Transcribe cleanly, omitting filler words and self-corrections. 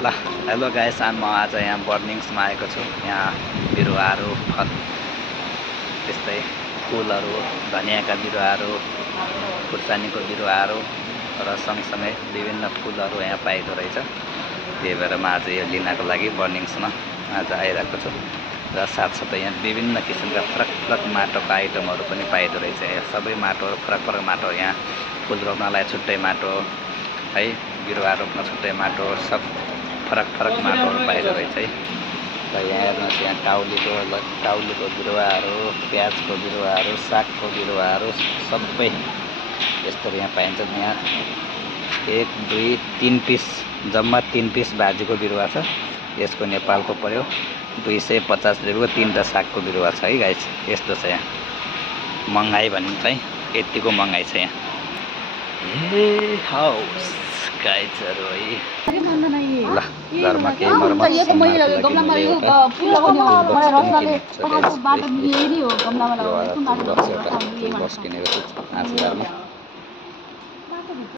ल hello guys, म आज यहाँ बर्निङ्समा आएको छु। यहाँ बिरुवाहरू त्यस्तै फुलहरू, धनियाँका बिरुवाहरू, खुर्सानीको बिरुवाहरू र सँगसँगै विभिन्न फुलहरू यहाँ पाइँदो रहेछ। त्यही भएर म आज यो लिनको लागि बर्निङ्समा आज आइरहेको छु। र साथसाथै यहाँ विभिन्न किसिमका फरक फरक माटोका आइटमहरू पनि पाइँदो रहेछ। यहाँ सबै माटो, फरक फरक माटो, यहाँ फुल रोप्नलाई छुट्टै माटो है, बिरुवा रोप्न छुट्टै माटो, सब फरक फरक माटोहरू पाइँदो रहेछ है। र यहाँ हेर्नुहोस्, यहाँ काउलीको बिरुवाहरू, प्याजको बिरुवाहरू, सागको बिरुवाहरू सबै यस्तोहरू यहाँ पाइन्छ। यहाँ 1 2 3 पिस, जम्मा 3 पिस भाजीको बिरुवा छ। यसको नेपालको पर्यो 250 रुपियाँको 3टा सागको बिरुवा छ है गाइस। यस्तो छ यहाँ महँगाइ भन्ने चाहिँ यतिको महँगाइ छ यहाँ। ए हाउस गाइजहरू है। ल घरमा केही मर्मत बस किनेको छु आज घरमा।